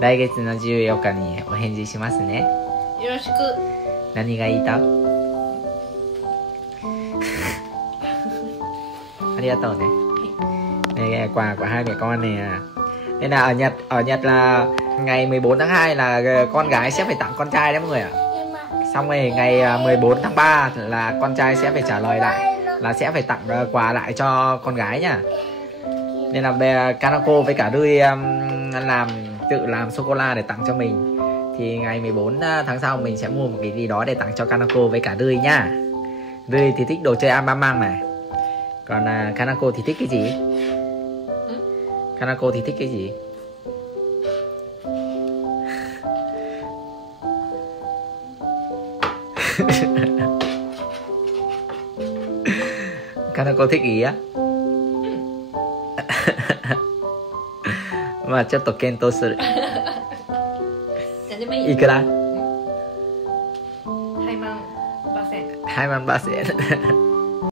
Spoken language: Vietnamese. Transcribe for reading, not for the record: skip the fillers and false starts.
来月の14日にお返事しますね。よろしく。何が言いた？ありがとうね。Đây quà của hai mẹ con nè. Đây là ở Nhật là ngày 14 tháng 2 là con gái sẽ phải tặng con trai đấy mọi người ạ. Xong rồi ngày 14 tháng 3 là con trai sẽ phải trả lời lại là sẽ phải tặng quà lại cho con gái nhá. Nên là Kanako với cả Rui tự làm sô cô la để tặng cho mình. Thì ngày 14 tháng sau mình sẽ mua một cái gì đó để tặng cho Kanako với cả Rui nhá. Rui thì thích đồ chơi Ambamang này. Còn Kanako thì thích cái gì? Kanako thì thích cái gì? Kanako thích ý á? Màちょっと検討する。いくら？2万8,000円。2万8,000円。